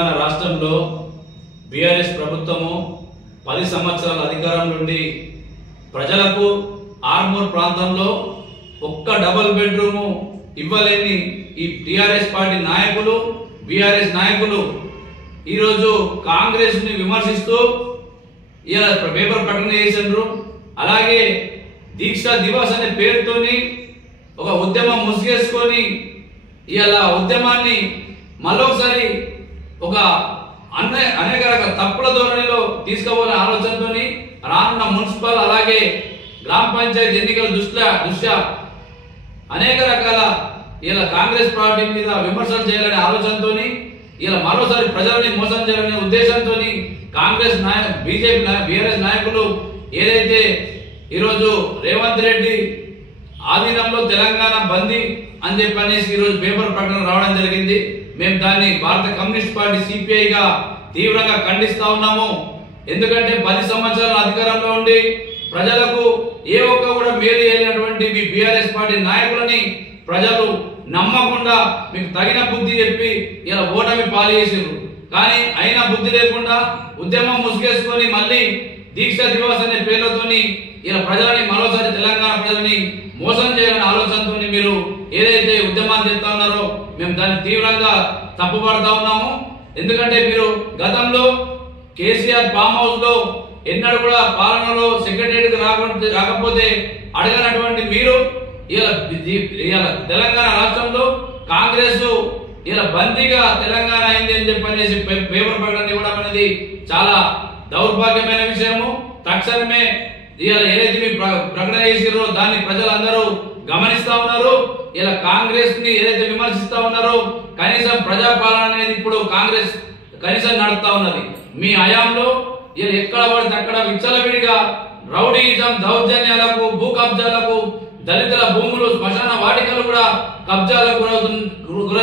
తెలంగాణ రాష్ట్రంలో బీఆర్ఎస్ ప్రభుత్వము 10 సంవత్సరాల అధికారం నుండి ప్రజలకు ఆర్మూర్ ప్రాంతంలో ఒక్క డబుల్ బెడ్రూమ్ ఇవ్వలేని ఈ టిఆర్ఎస్ పార్టీ నాయకులు బీఆర్ఎస్ నాయకులు ఈ రోజు కాంగ్రెస్ ని విమర్శిస్తూ ఇలా పేపర్ ప్రకటన చేశారు. అలాగే దీక్షా దివస్ అనే పేరుతోని ఒక ఉద్యమం ముసుగేసుకొని ఇలా ఉద్యమాన్ని మళ్ళొకసారి ఒక అనేక రకాల తప్పుల ధోరణిలో తీసుకుపోవాలనే ఆలోచనతో రానున్న మున్సిపల్ అలాగే గ్రామ పంచాయతీ ఎన్నికల దృష్ట్యా అనేక రకాల ఇలా కాంగ్రెస్ పార్టీ మీద విమర్శలు చేయాలనే ఆలోచనతో ఇలా మరోసారి ప్రజలని మోసం చేయాలనే ఉద్దేశంతో కాంగ్రెస్ బీజేపీ బీఆర్ఎస్ నాయకులు ఏదైతే ఈరోజు రేవంత్ రెడ్డి ఆధీనంలో తెలంగాణ బందీ అని చెప్పనేసి ఈరోజు పేపర్ ప్రకటన రావడం జరిగింది. మేము దాన్ని భారత కమ్యూనిస్ట్ పార్టీ సిపిఐగా తీవ్రంగా ఖండిస్తా ఉన్నాము. ఎందుకంటే 10 సంవత్సరాల అధికారంలో ఉండి ప్రజలకు ఏ ఒక్క కూడా మేలు చేయనటువంటి మీ బీఆర్ఎస్ పార్టీ నాయకులని ప్రజలు నమ్మకుండా మీకు తగిన బుద్ధి చెప్పి ఇలా ఓటమి పాలేసారు. కానీ అయినా బుద్ధి లేకుండా ఉద్యమం ముసుగేసుకొని మళ్ళీ దీక్షా దివస్ అనే పేర్లతోని ఇలా ప్రజలని మరోసారి తెలంగాణ ప్రజలని మోసం చేయాలనే ఆలోచనతో మీరు ఏదైతే ఉద్యమాన్ని చేస్తా ఉన్నారో మేము దాన్ని తీవ్రంగా తప్పుపడతా ఉన్నాము. ఎందుకంటే మీరు గతంలో కేసీఆర్ ఫామ్ హౌస్ లో ఎన్నడూ కూడా పాలనలో సెక్రటరీకి రాకపోతే అడగనటువంటి మీరు ఇలా తెలంగాణ రాష్ట్రంలో కాంగ్రెస్ ఇలా బందీగా తెలంగాణ అయింది అని చెప్పనేసి పేపర్ ప్రకటన ఇవ్వడం అనేది చాలా దౌర్భాగ్యమైన విషయము. తక్షణమే ఇలా ఏదైతే మీరు ప్రకటన చేసిరో దాన్ని ప్రజలందరూ గమనిస్తా ఉన్నారు. ఇలా కాంగ్రెస్ ని ఏదైతే విమర్శిస్తా ఉన్నారో కనీసం ప్రజాపాలన అనేది ఇప్పుడు కాంగ్రెస్ కనీసం నడుపుతా ఉన్నది. మీ హయాంలో ఇలా ఎక్కడ పడితే అక్కడ విచ్చలవిడిగా రౌడీయిజం దౌర్జన్యాలకు భూ కబ్జాలకు దళితుల భూములు శ్మశాన వాటికలు కూడా కబ్జాలకు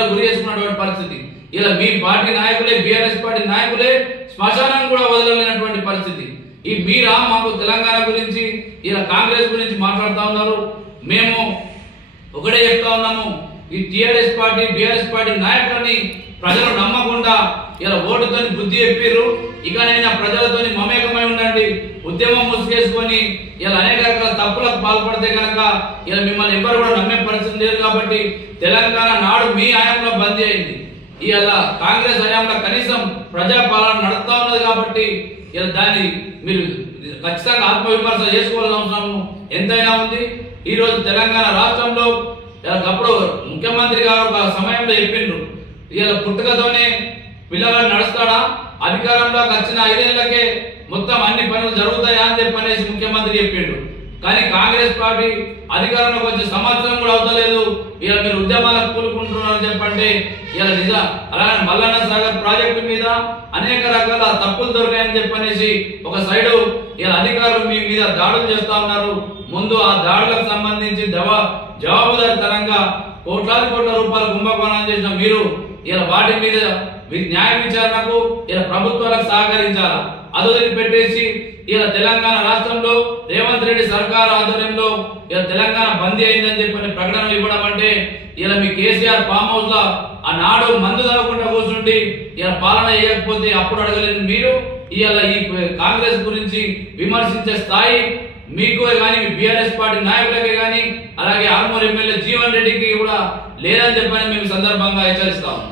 గురి చేసుకున్నటువంటి పరిస్థితి. ఇలా మీ పార్టీ నాయకులే బీఆర్ఎస్ పార్టీ నాయకులే శ్మశానం కూడా వదలలేనటువంటి పరిస్థితి. ఈ మీరా మాకు తెలంగాణ గురించి ఇలా కాంగ్రెస్ గురించి మాట్లాడుతా ఉన్నారు. మేము ఒకటే చెప్తా ఉన్నాము, ఈ టిఆర్ఎస్ పార్టీ బీఆర్ఎస్ పార్టీ నాయకులని ప్రజలు నమ్మకుండా ఇలా ఓటుతో బుద్ధి చెప్పారు. ఇకనైనా ప్రజలతోని మమేకమై ఉండండి. ఉద్యమం ముసుగేసుకొని ఇలా అనేక రకాల తప్పులకు పాల్పడితే కనుక ఇలా మిమ్మల్ని ఎవరు కూడా నమ్మే పరిస్థితి లేదు. కాబట్టి తెలంగాణ నాడు మీ హయాంలో బందీ అయింది. ఇలా కాంగ్రెస్ హయాంలో కనీసం ప్రజాపాలన నడుస్తా ఉన్నది. కాబట్టి ఇలా దాన్ని మీరు ఖచ్చితంగా ఆత్మవిమర్శ చేసుకోవాల్సిన అవసరం ఎంతైనా ఉంది. ఈ రోజు తెలంగాణ రాష్ట్రంలో అప్పుడు ముఖ్యమంత్రి గారు ఒక సమయంలో చెప్పిండ్రు, ఇలా పుట్టుకతోనే పిల్లగాడు నడుస్తాడా, అధికారంలోకి వచ్చిన 5 ఏళ్లకే మొత్తం అన్ని పనులు జరుగుతాయా అని చెప్పనేసి ముఖ్యమంత్రి చెప్పిండు. కానీ కాంగ్రెస్ పార్టీ అధికారంలోకి వచ్చే సంవత్సరం కూడా అవుతలేదు. ఇలా మీరు ఉద్యమాలకు కూలుకుంటున్నారని చెప్పంటే ఇలా నిజం. అలాగే మల్లన్న సాగర్ ప్రాజెక్టు మీద అనేక రకాల తప్పులు దొరికాయని చెప్పనేసి ఒక సైడు ఇలా అధికారులు మీ మీద దాడులు చేస్తా ఉన్నారు. ముందు ఆ దాడులకు సంబంధించి జవాబుదారితనంగా కోట్లాది కోట్ల రూపాయల కుంభకోణం చేసిన మీరు ఇలా వాటి మీద న్యాయ విచారణకు ఇలా ప్రభుత్వాలకు సహకరించాలా? అదొదిలి పెట్టేసి ఇలా తెలంగాణ రాష్ట్రంలో రేవంత్ రెడ్డి సర్కార్ ఆధ్వర్యంలో ఇలా తెలంగాణ బందీ అయిందని చెప్పని ప్రకటన ఇవ్వడం అంటే ఇలా మీ కేసీఆర్ ఫామ్ హౌస్ లో ఆనాడు మందు తాగకుండా కూర్చుండి ఇలా పాలన చేయకపోతే అప్పుడు అడగలేని మీరు ఇలా ఈ కాంగ్రెస్ గురించి విమర్శించే స్థాయి మీకు కానీ మీ బీఆర్ఎస్ పార్టీ నాయకులకే కానీ అలాగే ఆర్మూర్ ఎమ్మెల్యే జీవన్ రెడ్డికి కూడా లేదని చెప్పని మేము సందర్భంగా హెచ్చరిస్తాము.